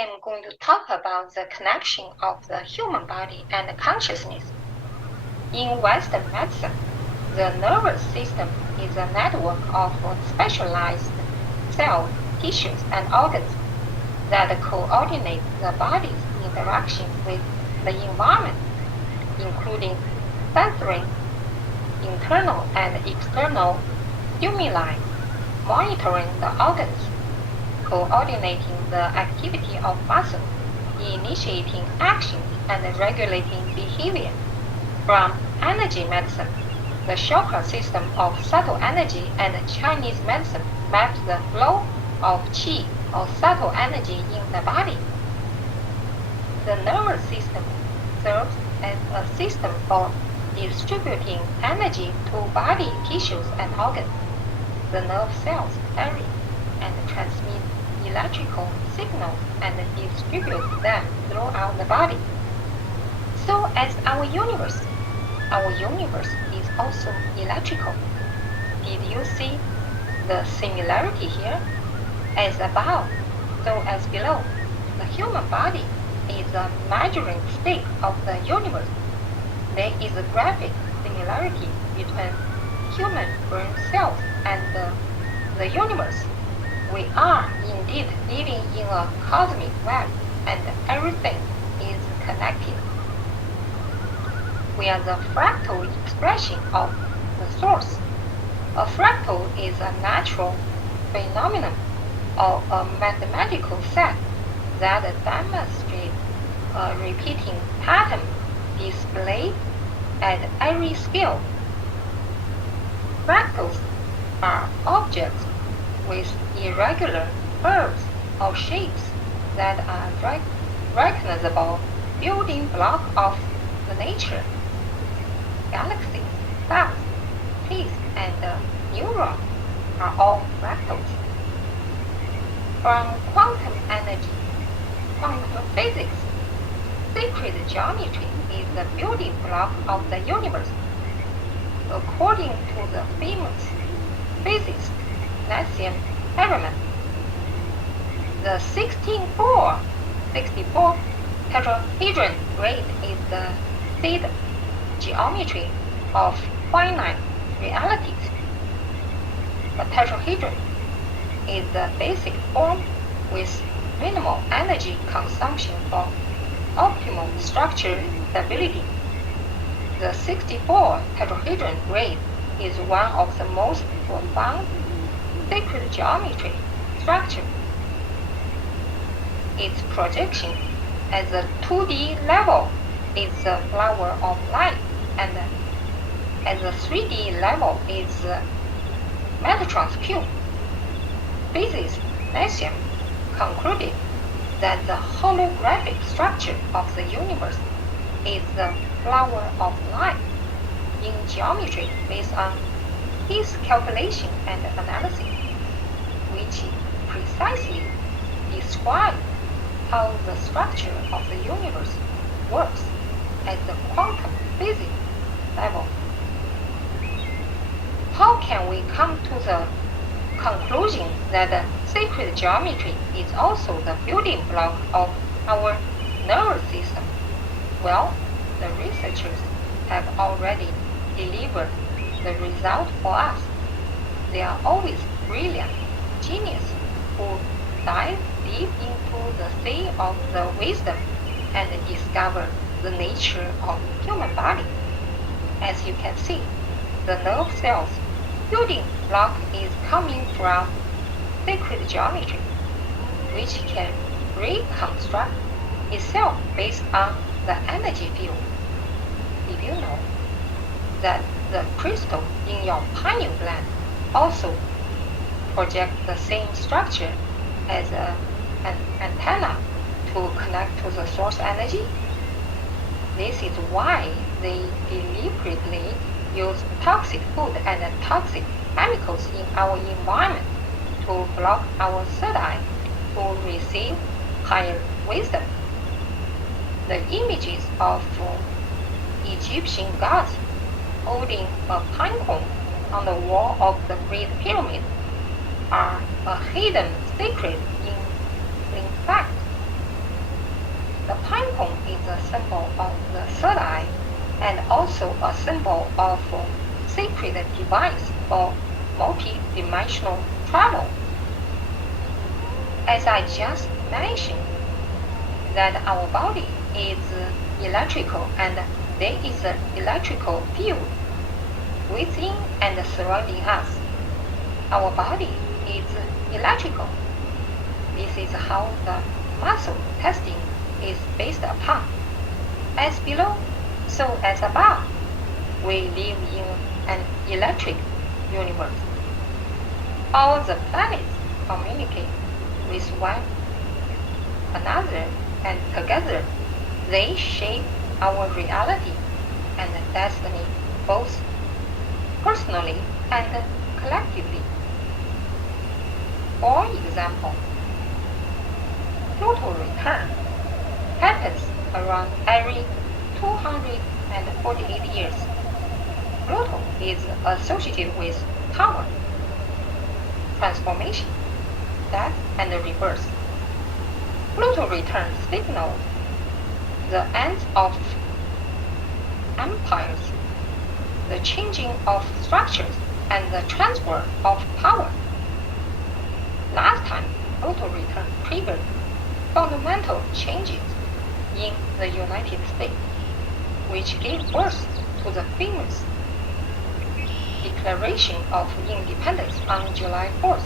am going to talk about the connection of the human body and consciousness. In Western medicine, the nervous system is a network of specialized cells, tissues, and organs that coordinate the body's interaction with the environment, including sensory, internal and external stimuli, monitoring the organs, coordinating the activity of muscles, initiating actions, and regulating behavior. From energy medicine, the chakra system of subtle energy, and Chinese medicine maps the flow of qi or subtle energy in the body. The nervous system serves as a system for distributing energy to body tissues and organs. The nerve cells carry and transmit electrical signals and distribute them throughout the body. So as our universe is also electrical. Did you see the similarity here? As above, so as below. The human body is a measuring stick of the universe. There is a graphic similarity between human brain cells and the universe. We are indeed living in a cosmic web, and everything is connected. We are the fractal expression of the source. A fractal is a natural phenomenon or a mathematical set that demonstrates a repeating pattern displayed at every scale. Fractals are objects with irregular curves or shapes that are recognizable building blocks of the nature. Galaxies, stars, trees, and neurons are all fractals. From quantum energy, quantum physics, sacred geometry is the building block of the universe. According to the famous physicist Nathan Harriman, the 64 tetrahedron grid is the Theta geometry of finite realities. A tetrahedron is the basic form with minimal energy consumption for optimal structure stability. The 64 tetrahedron grid is one of the most profound sacred geometry structure. Its projection at the 2D level is the flower of life, and at the 3D level is the Metatron's cube. Physicist Nathan concluded that the holographic structure of the universe is the flower of life in geometry based on his calculation and analysis, which precisely describes how the structure of the universe works at the quantum physics level. How can we come to the conclusion that the sacred geometry is also the building block of our nervous system? Well, the researchers have already delivered the result for us. They are always brilliant geniuses who dive deep into the sea of the wisdom and discover the nature of human body. As you can see, the nerve cells building block is coming from sacred geometry, which can reconstruct itself based on the energy field. Did you know that the crystal in your pineal gland also projects the same structure as an antenna to connect to the source energy? This is why they deliberately use toxic food and toxic chemicals in our environment to block our third eye to receive higher wisdom. The images of Egyptian gods holding a pine cone on the wall of the Great Pyramid are a hidden secret in fact. symbol of the third eye and also a symbol of sacred device for multi-dimensional travel. As I just mentioned, that our body is electrical and there is an electrical field within and surrounding us. Our body is electrical. This is how the muscle testing is based upon. As below, so as above. We live in an electric universe. All the planets communicate with one another, and together they shape our reality and destiny, both personally and collectively. For example, Pluto return happens around every 248 years. Pluto is associated with power, transformation, death, and rebirth. Pluto return signals the end of empires, the changing of structures, and the transfer of power. Last time, Pluto return triggered fundamental changes in the United States, which gave birth to the famous Declaration of Independence on July 4th,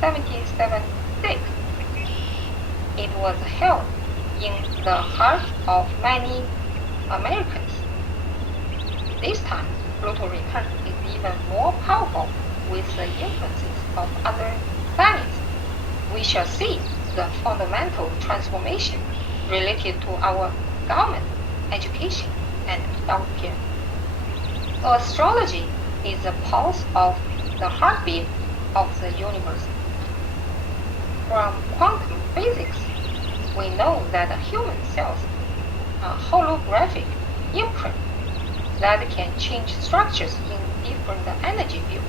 1776. It was held in the heart of many Americans. This time, Pluto return is even more powerful with the influences of other planets. We shall see the fundamental transformation related to our government, education, and healthcare. Astrology is the pulse of the heartbeat of the universe. From quantum physics, we know that human cells are holographic imprint that can change structures in different energy fields.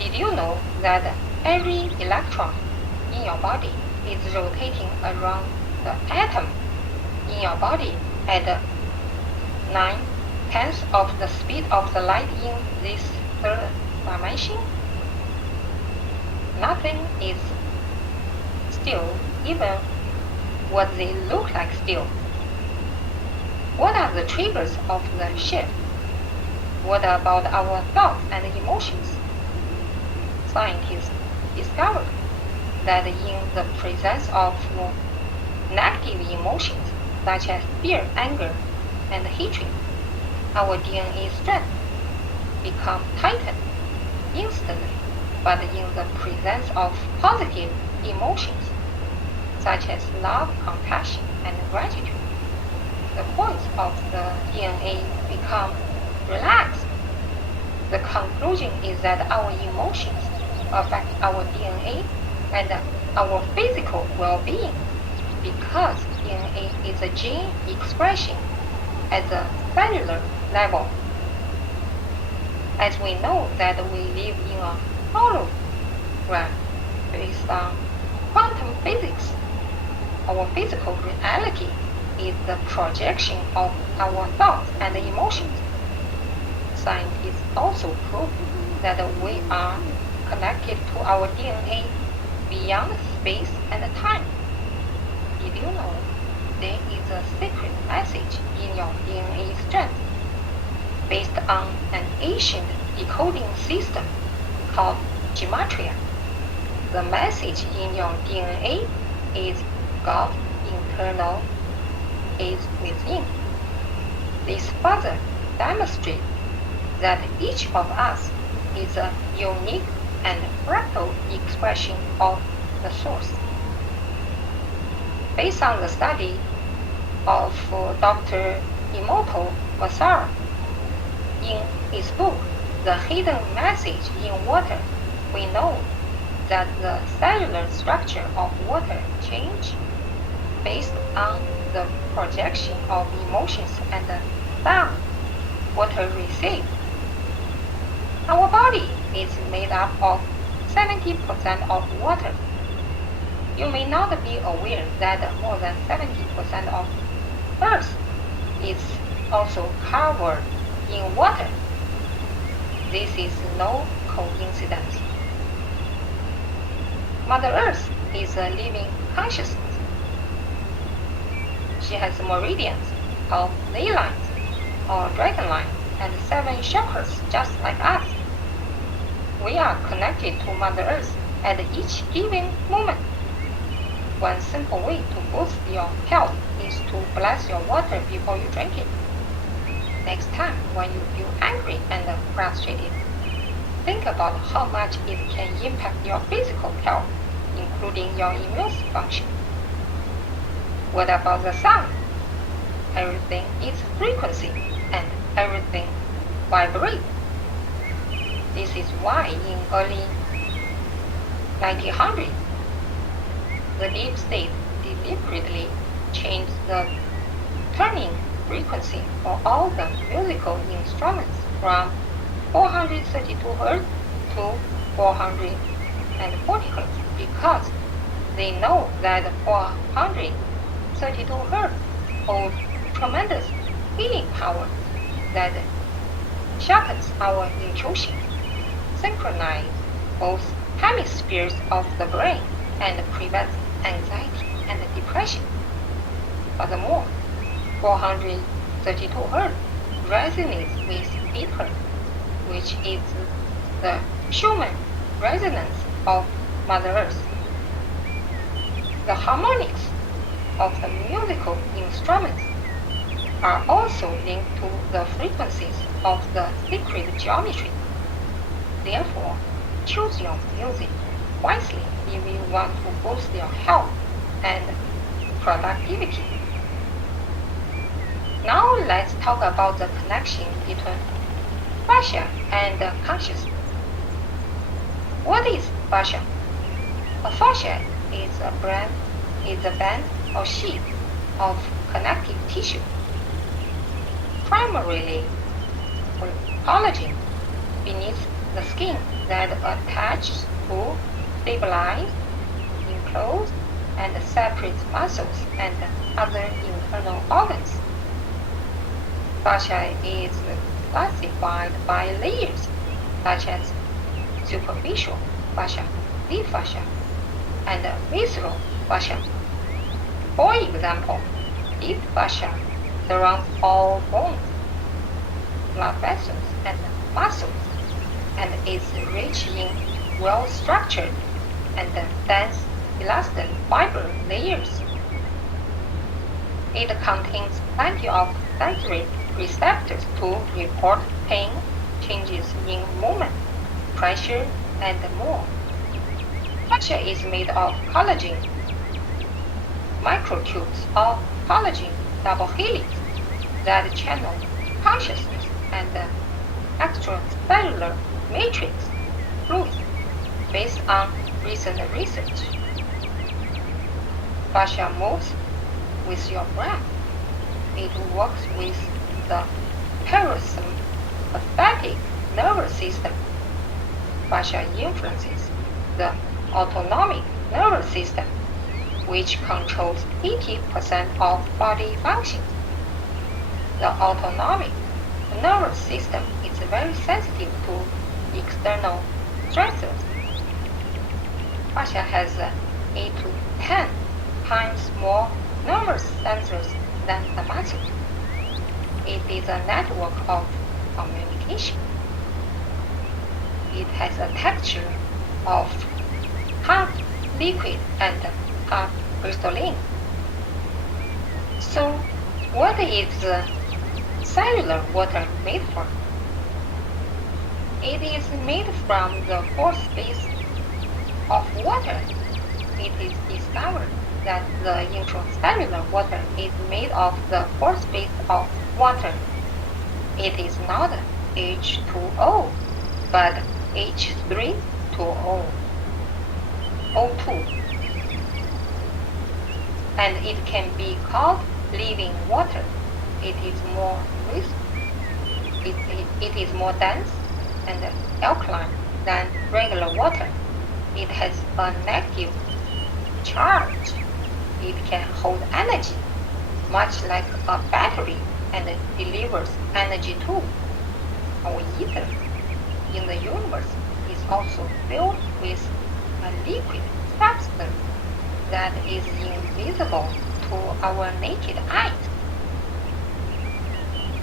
Did you know that every electron in your body is rotating around the atom in your body at 9/10 of the speed of the light in this third dimension? Nothing is still, even what they look like still. What are the triggers of the shift? What about our thoughts and emotions? Scientists discovered that in the presence of negative emotions such as fear, anger, and hatred, our DNA strength becomes tightened instantly. But in the presence of positive emotions such as love, compassion, and gratitude, the points of the DNA become relaxed. The conclusion is that our emotions affect our DNA and our physical well-being because DNA is a gene expression at the cellular level. As we know that we live in a hologram based on quantum physics, our physical reality is the projection of our thoughts and emotions. Scientists also prove that we are connected to our DNA beyond space and time. Did you know there is a secret message in your DNA strand based on an ancient decoding system called gematria? The message in your DNA is God internal is within. This further demonstrates that each of us is a unique and fractal expression of the source. Based on the study of Dr. Imoto Masaru, in his book, The Hidden Message in Water, we know that the cellular structure of water changes based on the projection of emotions and the sound water receives. Our body is made up of 70% of water. You may not be aware that more than 70% of Earth is also covered in water. This is no coincidence. Mother Earth is a living consciousness. She has meridians called ley lines or dragon lines and 7 chakras just like us. We are connected to Mother Earth at each given moment. One simple way to boost your health is to bless your water before you drink it. Next time when you feel angry and frustrated, think about how much it can impact your physical health, including your immune function. What about the sound? Everything is frequency and everything vibrates. This is why in early 1900s, the deep state deliberately changed the tuning frequency for all the musical instruments from 432 Hz to 440 Hz because they know that 432 Hz hold tremendous healing power that sharpens our intuition, synchronizes both hemispheres of the brain, and prevents anxiety and depression. Furthermore, 432 Hz resonates with Theta, which is the Schumann resonance of Mother Earth. The harmonics of the musical instruments are also linked to the frequencies of the sacred geometry. Therefore, choose your music wisely if you want to boost your health and productivity. Now let's talk about the connection between fascia and consciousness. What is fascia? A fascia is a band or sheet of connective tissue, primarily collagen beneath the skin that attaches to, stabilize, enclose, and separates muscles and other internal organs. Fascia is classified by layers such as superficial fascia, deep fascia, and visceral fascia. For example, deep fascia surrounds all bones, blood vessels, and muscles, and is rich in well-structured and dense elastin fiber layers. It contains plenty of sensory receptors to report pain, changes in movement, pressure, and more. Fascia is made of collagen microtubes or collagen double helix that channel consciousness and extracellular matrix fluid based on recent research. Fascia moves with your breath. It works with the parasympathetic nervous system. Fascia influences the autonomic nervous system, which controls 80% of body functions. The autonomic nervous system is very sensitive to external stressors. Fascia has 8 to 10 times more nervous sensors than the muscle. It is a network of communication. It has a texture of half liquid and half crystalline. So, what is cellular water made from? It is made from the pore space of water. It is discovered that the intracellular water is made of the pore space of water. It is not H2O, but H3O, O2. And it can be called living water. It is more it is more dense and alkaline than regular water. It has a negative charge. It can hold energy. much like a battery, and delivers energy too. Our ether in the universe is also filled with a liquid substance that is invisible to our naked eyes.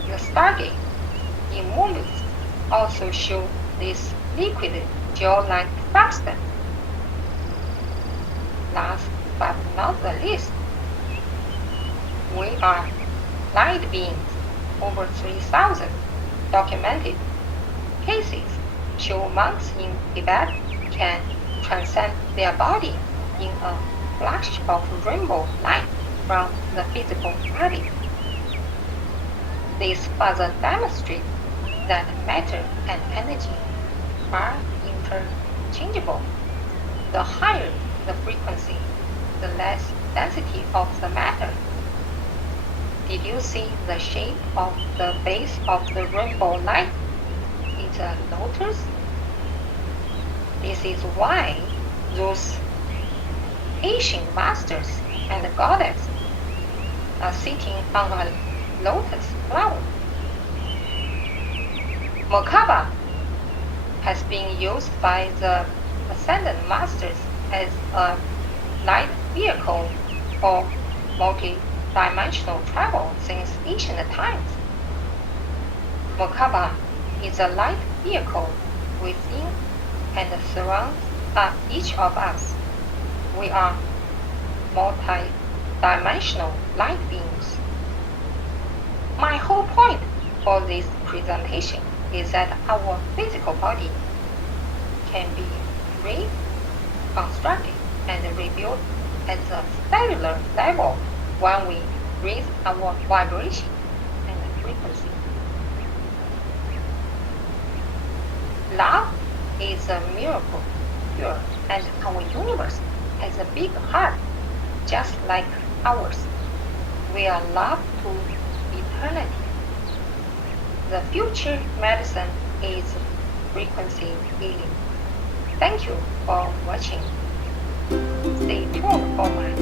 The stargate in movies also show this liquid gel-like substance. Last but not the least, we are light beings. Over 3,000 documented cases show monks in Tibet can transcend their body in a flash of rainbow light from the physical body. This further demonstrates that matter and energy are interchangeable. The higher the frequency, the less density of the matter. Did you see the shape of the base of the rainbow light? It's a lotus. This is why those ancient masters and goddesses are sitting on a lotus flower. Merkaba has been used by the Ascended Masters as a light vehicle for multi-dimensional travel since ancient times. Merkaba is a light vehicle within and surrounds each of us. We are multi-dimensional light beings. My whole point for this presentation is that our physical body can be reconstructed and rebuilt at the cellular level when we raise our vibration and frequency. Love is a miracle cure, and our universe has a big heart just like ours. We are love to eternity. The future medicine is frequency healing. Thank you for watching. Stay tuned for my